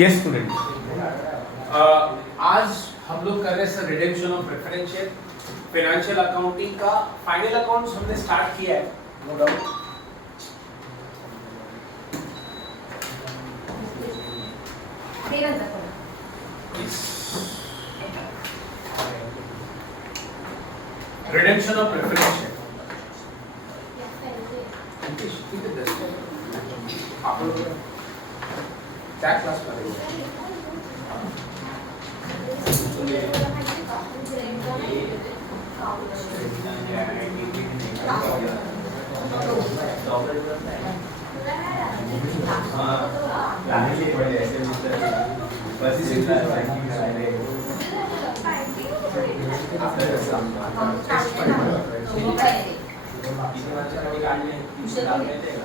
Yes student, आज हम लोग कर रहे हैं sir redemption of preference share. Financial accounting का फाइनल अकाउंट्स हमने स्टार्ट किया है, no doubt. Redemption of preference share आप लोग क्या क्लास कर रहे हो?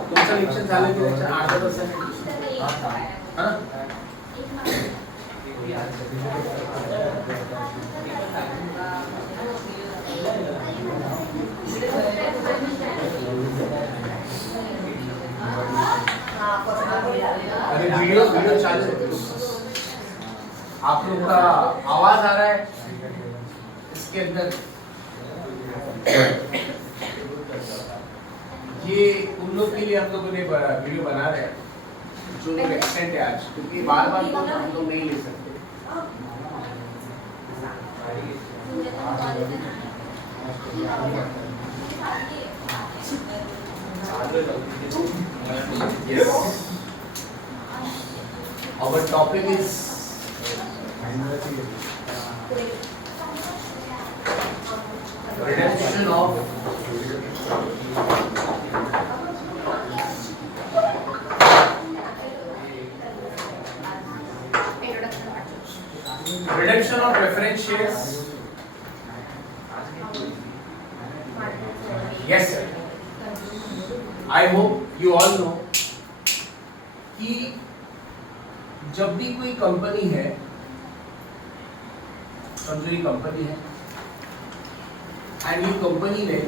तुमचं लेक्चर झालं की त्याच्या 8% अरे वीडियो चालू है। आप लोग का आवाज आ रहा है इसके अंदर। ये उन लोग के लिए हम लोगों ने वीडियो बना रहे हैं जो लोग एक्सटेंड है आज, क्योंकि बार बार तो हम लोग नहीं ले सकते। Our topic is redemption of preference shares. Yes sir, I hope you all know कि जब भी कोई कंपनी है, समझो ये कंपनी है एंड ये कंपनी ने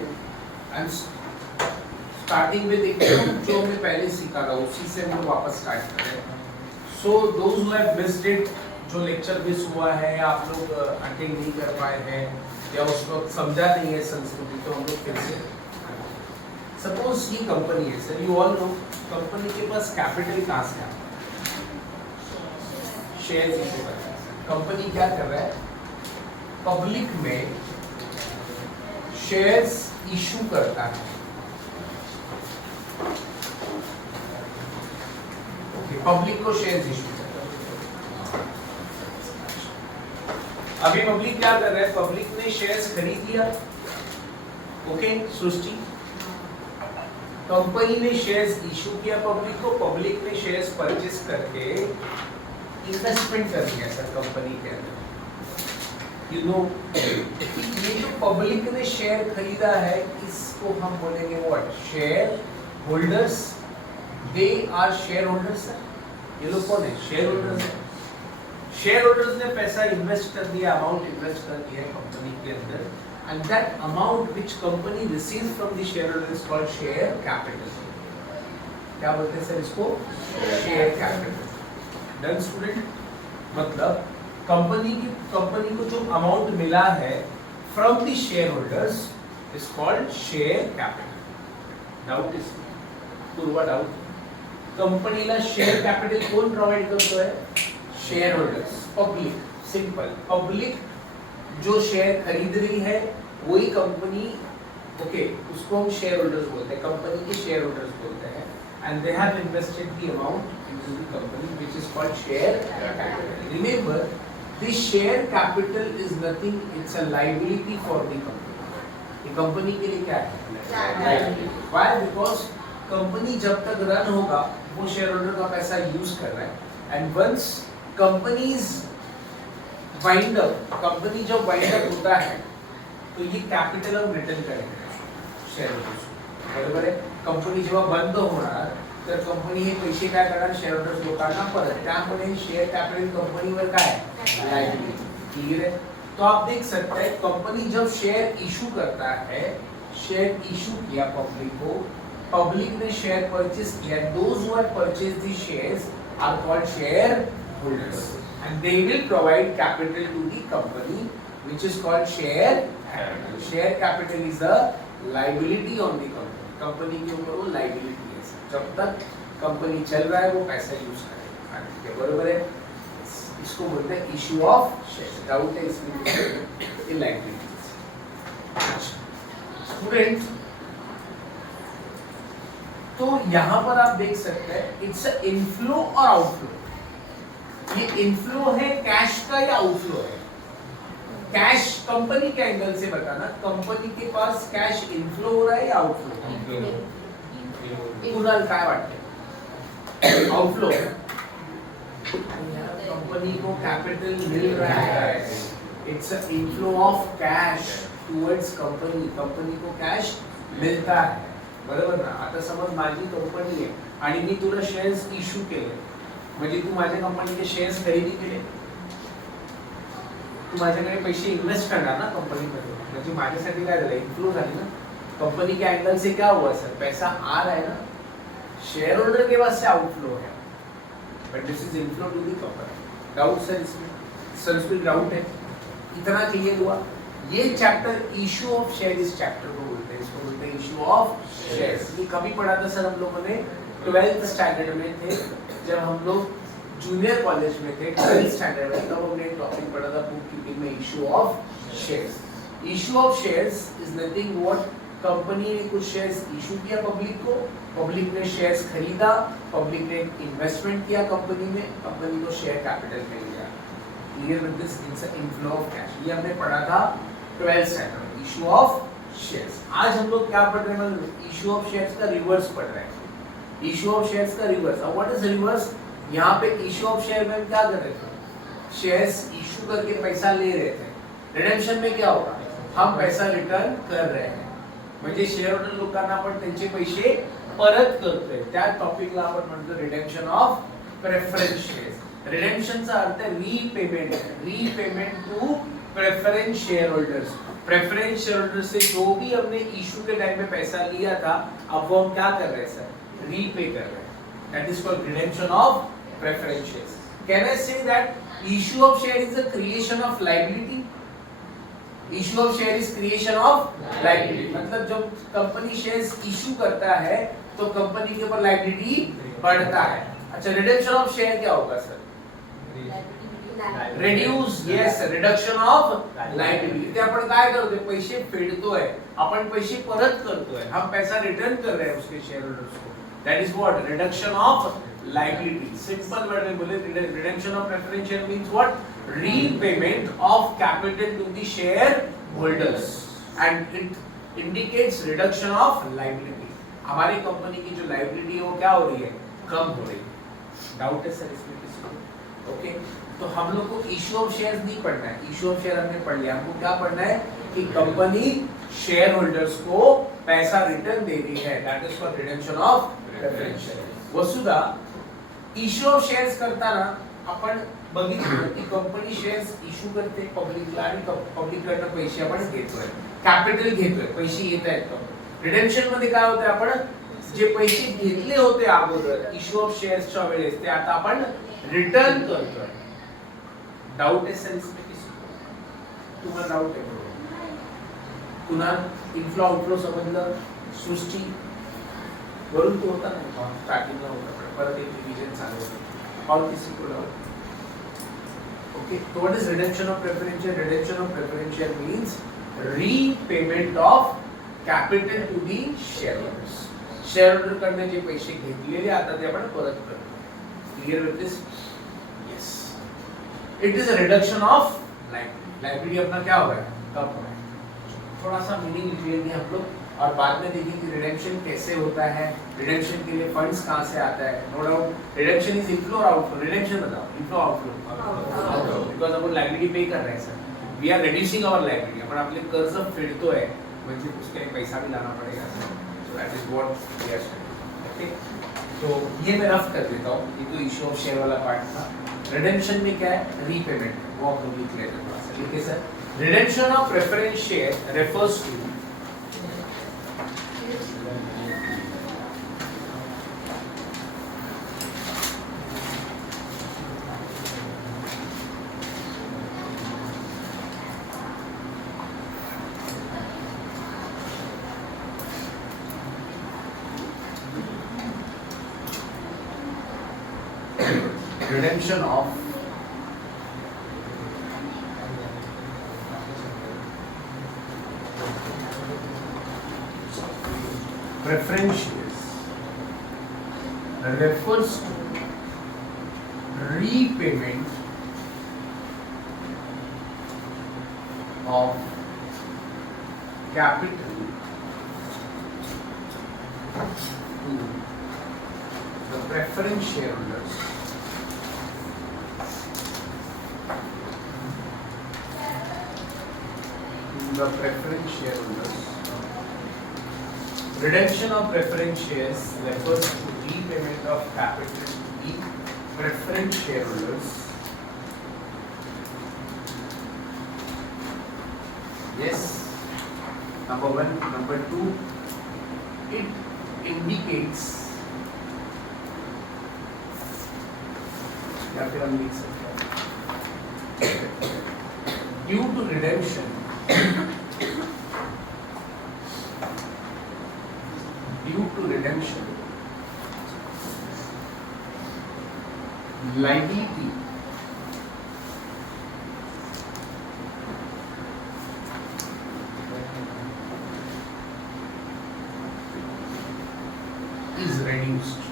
एंड स्टार्टिंग में देखते हो जो हमने पहले सीखा था उसी से हम वापस स्टार्ट कर रहे हैं। So those who have missed it, जो लेक्चर मिस हुआ है, आप लोग अटेंड नहीं कर पाए हैं या उस वक्त समझा नहीं है संस्कृति, तो हम लोग फिर से सपोज ये कंपनी है sir, you all know company के पास कैपिटल कहाँ से आता है? शेयर इशू करता है। कंपनी क्या कर रहा है? पब्लिक में शेयर्स इशू करता है। पब्लिक को शेयर्स इशू करता है। अभी पब्लिक क्या कर रहा है? पब्लिक ने शेयर्स खरीद लिया। ओके सृष्टि, कंपनी ने शेयर्स इशू किया पब्लिक को, पब्लिक ने शेयर्स परचेस करके इन्वेस्टमेंट कर दिया सर कंपनी के अंदर। यू नो ये जो पब्लिक ने शेयर खरीदा है इसको हम बोलेंगे what? Shareholders. They are shareholders sir. ये लोग कौन है? शेयर होल्डर्स है। शेयर होल्डर्स ने पैसा इन्वेस्ट कर दिया, अमाउंट इन्वेस्ट कर दिया कंपनी के अंदर, and that amount which company receives from the shareholder is called share capital. क्या बोलते हैं सर इसको? Share capital. Done student? मतलब कंपनी को जो अमाउंट मिला है from the share holders is called share capital. Doubt is पूर्वा डाउट? कंपनीला शेयर कैपिटल कोण प्रोवाइड करतो है? Share holders, public. Simple, public जो शेयर खरीद रही है वही कंपनी, ओके, उसको हम शेयर होल्डर्स बोलते हैं, कंपनी के शेयर होल्डर्स बोलते हैं, and they have invested the amount into the company which is called share capital. Remember, this share capital is nothing, it's a liability for the company. ये कंपनी के लिए क्या है? व्हाई? बिकॉज कंपनी जब तक रन होगा वो शेयर होल्डर का पैसा यूज कर रहा है, and once companies wind up, company जब वाइंड अप होता है तो ये कैपिटल हम रिटर्न करेंगे शेयर होल्डर्स, बरोबर आहे? कंपनी जेव्हा बंद होणार तर कंपनी हे पैसे काय करणार? शेयर होल्डर्स लोकांना परत, त्यामुळे शेयर कैपिटल कंपनीवर काय लायबिलिटी। क्लियर है? तो आप देख सकते हैं कंपनी जब शेयर इशू करता है, शेयर इशू किया पब्लिक को, पब्लिक ने शेयर परचेज किया, those who have purchased the shares are called share holders, and they will provide capital to the company, which is called share capital. Share capital is a liability on the company. Company के ऊपर वो liability है. जब तक कंपनी चल रहा है वो पैसा यूज करेगा. ठीक है, बरोबर है. इसको बोलते हैं इशू ऑफ शेयर. डाउट है इसमें इन लाइबिलिटीज. स्टूडेंट, तो यहां पर आप देख सकते हैं इट्स अ इनफ्लो और आउटफ्लो. ये इनफ्लो है कैश का या आउटफ्लो है? कैश कंपनी के एंगल से बताना, कंपनी के पास कैश इनफ्लो हो रहा है या आउटफ्लो? कुणाल काय वाटते? आउटफ्लो. कंपनी को कैपिटल मिल रहा है, it's a inflow of cash towards company. Company को कैश मिळता आहे, बरोबर ना. आता समज माझी कंपनी आहे आणि मी तुला शेअर्स इश्यू केले, म्हणजे तू माझ्या कंपनीचे शेअर्स खरेदी केले, तू माझ्याकडे पैसे इन्वेस्ट करणार ना कंपनीमध्ये, म्हणजे माझ्यासाठी काय झालं? इन्फ्लो झाली ना. कंपनी के एंगल से क्या हुआ सर? पैसा आ रहा है ना, शेयर होल्डर के पास से आउटफ्लो है, but this is inflow to the company. Doubt sir इसमें? सर इसमें डाउट है? इतना क्लियर हुआ? ये चैप्टर इशू ऑफ शेयर, इस चैप्टर को बोलते हैं, इसको बोलते हैं इशू ऑफ शेयर्स. ये कभी पढ़ा था सर हम लोगों ने? 12th स्टैंडर्ड में थे, जब हम लोग जूनियर कॉलेज में थे, 12th स्टैंडर्ड में, तब हमने एक टॉपिक पढ़ा था बुक कीपिंग में, issue of shares. Issue of shares is nothing what, company ने कुछ शेयर्स इशू किया पब्लिक को, पब्लिक ने शेयर्स खरीदा, पब्लिक ने इन्वेस्टमेंट किया कंपनी में, कंपनी को शेयर कैपिटल मिल गया. Clear with this? It's a inflow of cash. ये हमने पढ़ा था 12th standard, issue of shares. आज हम लोग क्या पढ़ रहे हैं? इशू ऑफ शेयर्स का रिवर्स पढ़ रहे हैं. इशू ऑफ शेयर्स का रिवर्स. अब व्हाट इज रिवर्स? यहाँ पे इशू ऑफ शेयर में हम क्या कर रहे थे? शेयर्स इशू करके पैसा ले रहे थे. रिडेम्पशन में क्या होगा? हम पैसा रिटर्न कर रहे हैं, म्हणजे शेअर होल्डर लोकांना आपण त्यांचे पैसे परत करतोय. त्या टॉपिकला आपण म्हणतो रिडेम्पशन ऑफ प्रेफरन्स शेअर्स. रिडेम्पशनचा अर्थ आहे repayment, repayment to preference shareholders. Preference shareholder से जो भी हमने इशू के टाइम पे पैसा लिया था, अब वो हम क्या कर रहे हैं सर? रीपे कर रहे हैं. That is called redemption of preference shares. Can I say that issue of share is the creation of liability? Issue of share is creation of liability. मतलब जब कंपनी शेयर्स इशू करता है तो कंपनी के ऊपर लायबिलिटी बढ़ता है. अच्छा, रिडक्शन ऑफ शेयर क्या होगा sir? Reduce. Yes, reduction of liability. ते आपण काय करतोय? पैसे फेडतोय, आपण पैसे परत करतोय, हम पैसा रिटर्न कर रहे हैं उसके शेयर होल्डर्स को. That is what? Reduction of liability. Simple word में बोले, reduction of preference share means what? Repayment of capital to the shareholders, and it indicates reduction of liability. हमारी कंपनी की जो लायबिलिटी है वो क्या हो रही है? कम हो रही है. डाउट है सर इसमें किसी को? ओके, तो हम लोग को इशू ऑफ शेयर्स नहीं पढ़ना है. इशू ऑफ शेयर हमने पढ़ लिया. हमको क्या पढ़ना है कि कंपनी शेयर होल्डर्स को पैसा रिटर्न दे रही है. That is for redemption of preference share. Vasudha, issue of shares करताना आपण बघितलं की कंपनी शेयर्स इशू करते पब्लिकला, आणि पब्लिककडनं पैसे आपण घेतोय, कॅपिटल घेतोय, पैसे येत आहेत. रिडेम्पशन मध्ये काय होतं? आपण जे पैसे घेतले होते अगोदर इशू ऑफ शेयर्सच्या वेळेस, ते आता आपण रिटर्न करतोय. डाउट है सर इसमें किसी को? तुम्हाला डाउट है? पुन्हा इनफ्लो आउटफ्लो समजलं? सृष्टी वरून तो होता ना स्टार्टिंगला होता, परत एक रिवीजन चालू होतं. और किसी को डाउट? ओके, तो what is redemption of preference share? Redemption of preference share means repayment of capital to the shareholders. Shareholder कडनं जे पैसे घेतलेले आता ते आपण परत करतो. Clear with this? Yes. It is a reduction of liability. Liability अपना क्या हो रहा है? कम हो रहा है. थोड़ा सा मीनिंग लिख लेंगे हम लोग, और बाद में देखिए कि रिडेम्पशन कैसे होता है, रिडेम्पशन के लिए फंड्स कहाँ से आता है. No doubt redemption is inflow और आउटफ्लो. रिडेम्पशन बताओ, इनफ्लो आउटफ्लो? बिकॉज आपण लायबिलिटी पे कर रहे हैं sir. We are reducing our liability. आपण आपले कर्ज फेडतोय, म्हणजे उसके पैसा भी लाना पड़ेगा sir. So that is what we are studying. Okay, तो ये मैं रफ कर देता हूँ. ये तो इशू ऑफ शेयर वाला पार्ट था. रिडेम्पशन में क्या है? रीपेमेंट. वो आप लोग लिख लेते थोड़ा सा. ठीक है sir. Redemption of preference share refers to redemption of preference shares refers to repayment of capital to the preference shareholders Redemption of preference shares refers to repayment of capital to the preference shareholders. Yes. Number one. Number two, it indicates या फिर हम लिख सकते हैं due to redemption liability is reduced.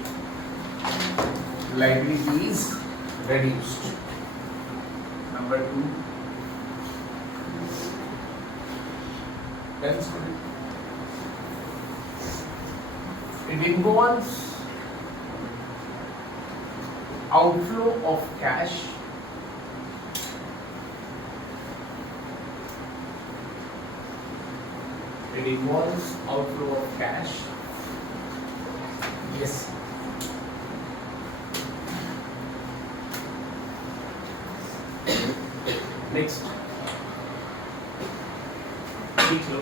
Liability is reduced. Number two, that's correct. It involves outflow of cash yes. Next, लिख लो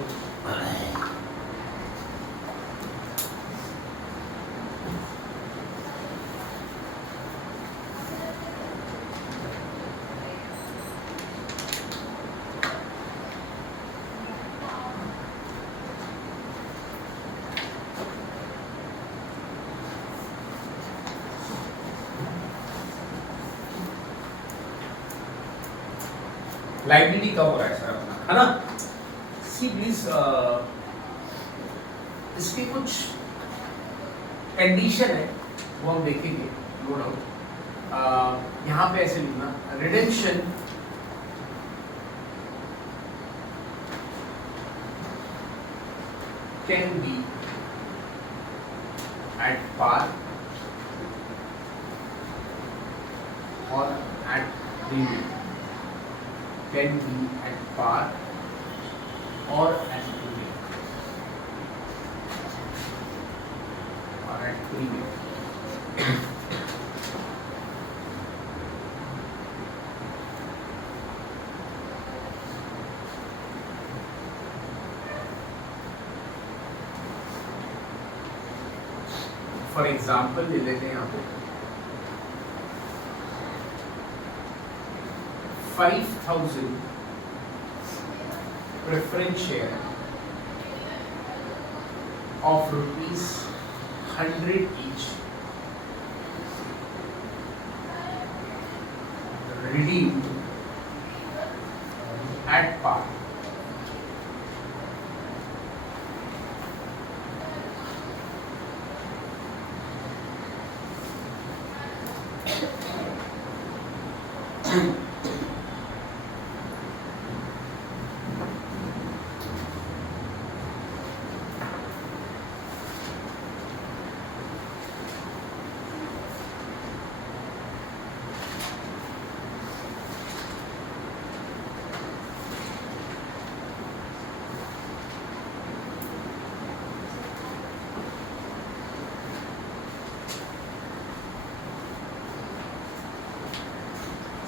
लाइबिलिटी कब हो रहा है सर अपना, है ना? सी प्लीज इसके कुछ कंडीशन है वो हम देखेंगे, नो डाउट। यहाँ पे ऐसे लिखना redemption can be at par और at premium, can be at par or at premium or at premium. For example ले लेते हैं यहाँ पे 5,000 preference share of ₹100 each redeemed at par.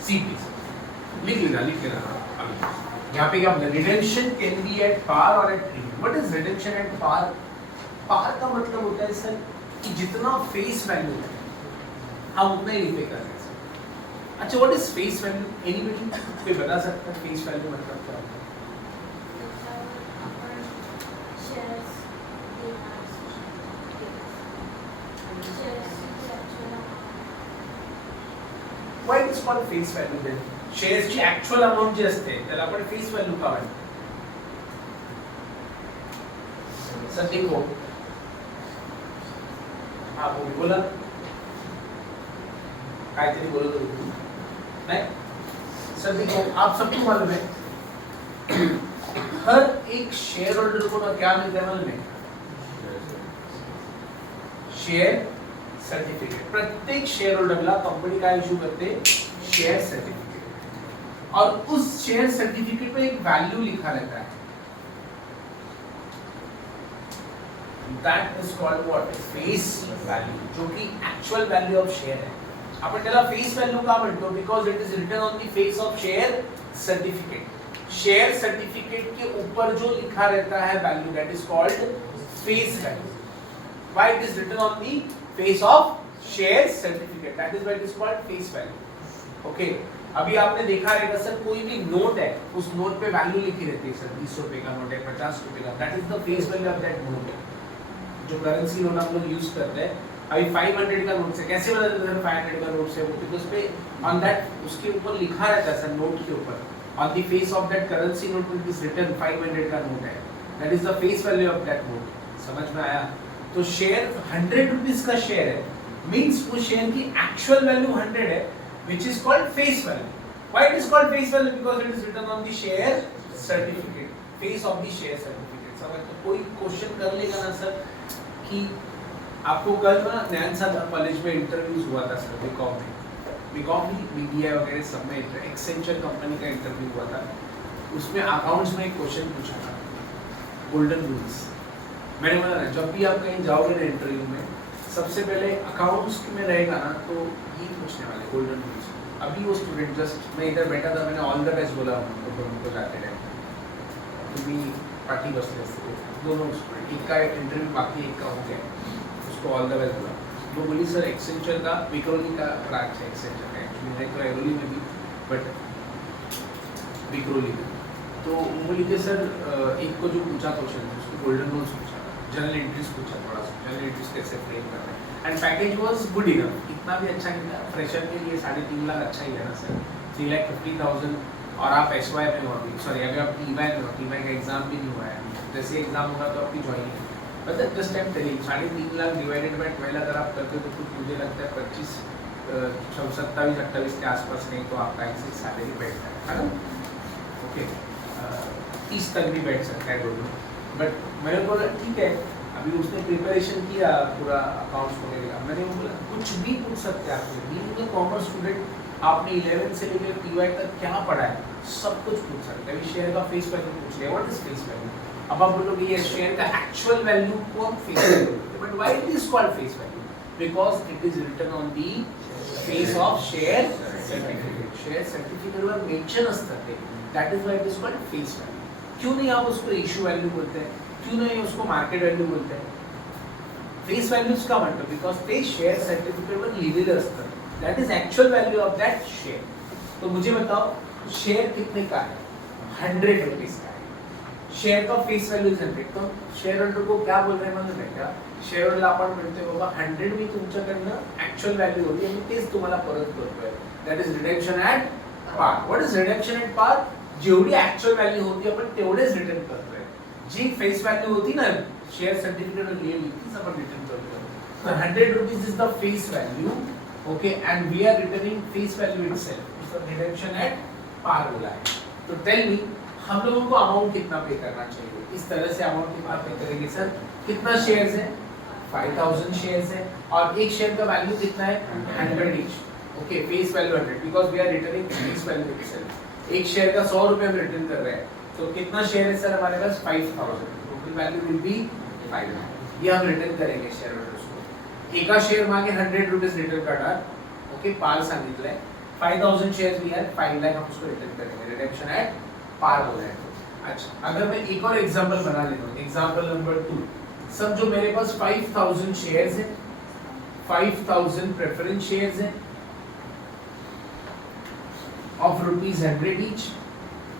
See please लिख लेना यहाँ पे क्या मतलब redemption can be at par और at premium. What is redemption at par? Par का मतलब होता है सर कि जितना फेस वैल्यू है हम उतना ही रिपे कर रहे हैं। अच्छा, what is face value? Anybody कोई बता सकता है फेस वैल्यू मतलब क्या होता है? It is called face value then shares ची ऍक्च्युअल अमाउंट जी असते त्याला आपण फेस व्हॅल्यू का म्हणतो सर देखो हा बोला काहीतरी बोलत होतो नहीं सर देखो आप सबको मालूम है हर एक शेयर होल्डर को ना क्या मिलता है मालूम है शेयर सर्टिफिकेट प्रत्येक शेयर होल्डरला कंपनी काय इशू करते शेयर सर्टिफिकेट और उस शेयर सर्टिफिकेट में एक वैल्यू लिखा रहता है that is called what face value जो कि एक्चुअल वैल्यू ऑफ शेयर है आपण त्याला फेस व्हॅल्यू का म्हणतो because it is written on the face of share certificate share certificate के ऊपर जो लिखा रहता है value that is called face value why it is written on the face of share certificate that is why it is called face value okay अभी आपने देखा रहेगा सर कोई भी नोट है उस नोट पे वैल्यू लिखी रहती है सर 20 रुपए का नोट है 50 रुपए का that is the face value of that note जो करेंसी नोट हम लोग यूज करते हैं अभी 500 का नोट से कैसे पता चलता है 500 का नोट से क्योंकि उस पे ऑन दैट उसके ऊपर लिखा रहता है सर नोट के ऊपर on the face of that currency note it is written 500 का नोट है that is the face value of that note समझ में आया तो शेयर 100 रुपीस का शेयर है मींस उस शेयर की एक्चुअल वैल्यू 100 है which is called face value why it is called face value because it is written on the share certificate face of the share certificate समझ तो कोई क्वेश्चन कर लेगा ना सर कि आपको कल ना नैन साहब कॉलेज में इंटरव्यूज हुआ था सर बीकॉम भी बीडीआई वगैरह सब में एक्सेंचर कंपनी का इंटरव्यू हुआ था उसमें अकाउंट्स में एक क्वेश्चन पूछा था गोल्डन रूल्स मैंने बोला ना जब भी आप कहीं जाओगे ना इंटरव्यू में सबसे पहले अकाउंट्स में रहेगा ना तो ये पूछने वाले गोल्डन रूल्स अभी वो स्टूडेंट जस्ट मैं इधर बैठा था मैंने ऑल द बेस्ट बोला उनको जाते टाइम तुम्ही पार्टी बसले असते दोनों स्टूडेंट एक का इंटरव्यू बाकी एक का हो गया उसको ऑल द बेस्ट बोला वो बोली सर एक्सेंचर का विक्रोली का ब्रांच है एक्सेंचर का एक्चुअली है तो एरोली में भी बट विक्रोली में तो वो बोली कि सर एक को जो पूछा क्वेश्चन उसको गोल्डन रूल्स पूछा जनरल एंट्रीज पूछा थोड़ा सा जनरल एंट्रीज कैसे फ्रेम करना है and package was good enough इतना भी अच्छा नहीं था फ्रेशर के लिए 3.5 लाख अच्छा ही है ना सर 3,50,000 और आप एसवाई में हो अभी सॉरी अभी आप टीवाई में हो टीवाई का एग्जाम भी नहीं हुआ है जैसे एग्जाम होगा तो आपकी ज्वाइनिंग मतलब just time telling 3.5 lakh divided by 12 अगर आप करते हो तो कुछ मुझे लगता है 25 27-28 के आसपास नहीं तो आपका ऐसे सैलरी बैठता है ना ओके 30 तक भी बैठ सकता है दोनों बट मैंने बोला ठीक है अभी उसने प्रिपरेशन किया पूरा अकाउंट्स वगैरह का मैंने बोला कुछ भी पूछ सकते हैं आपसे बीइंग ए कॉमर्स स्टूडेंट आपने 11 से लेकर टीवाई तक क्या पढ़ा है सब कुछ पूछ सकते हैं शेयर का फेस वैल्यू पूछ लिया व्हाट इज फेस वैल्यू अब आप बोलोगे ये शेयर का एक्चुअल वैल्यू को हम face value but why it is called face value because it is written on the face of share certificate वर मेंशन असतं ते that is why it is called face value क्यों नहीं आप उसको इश्यू वैल्यू बोलते हैं क्यों नहीं उसको मार्केट वैल्यू बोलते हैं फेस वैल्यूज का म्हणतो बिकॉज ते शेयर सर्टिफिकेट वर लिहिलेलं असतं that is actual value of that share तो मुझे बताओ शेयर कितने का है 100 रुपीस का है शेयर का फेस वैल्यू इज 100 तो शेयर होल्डर को क्या बोल रहे हैं मालूम है क्या शेयर होल्डर आपण म्हणतोय बाबा 100 मी तुमच्याकडनं ऍक्च्युअल व्हॅल्यू होती आणि तेच तुम्हाला परत करतोय that is reduction at par what is reduction at par जेवढी ऍक्च्युअल व्हॅल्यू होती आपण तेवढेच रिटर्न करतोय जी फेस व्हॅल्यू होती ना शेयर सर्टिफिकेट वर लिहिली तीच आपण रिटर्न करतोय so 100 rupees is the face value okay and we are returning face value itself so reduction at par बोला है तो टेल मी हम लोगों को अमाउंट कितना पे करना चाहिए इस तरह से अमाउंट कितना पे करेंगे सर कितना शेयर्स है 5000 शेयर्स है और एक शेयर का वैल्यू कितना है 100 each okay face value 100 because we are returning face value itself एक शेयर का 100 रुपए हम रिटर्न कर रहे हैं तो कितना शेयर है सर हमारे पास 5000 टोटल वैल्यू विल बी 5 लाख ये हम रिटर्न करेंगे शेयर होल्डर्स को एका शेयर मागे 100 रुपीस रिटर्न करणार ओके पार सांगितलंय 5000 शेयर्स भी है 5 लाख हम उसको रिटर्न करेंगे रिडक्शन एट पार हो रहा है अच्छा अगर मैं एक और एग्जांपल बना लेता हूं एग्जांपल नंबर 2 समझो मेरे पास 5000 शेयर्स है 5000 प्रेफरेंस शेयर्स है ऑफ ₹100 ईच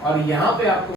और यहाँ पे आपको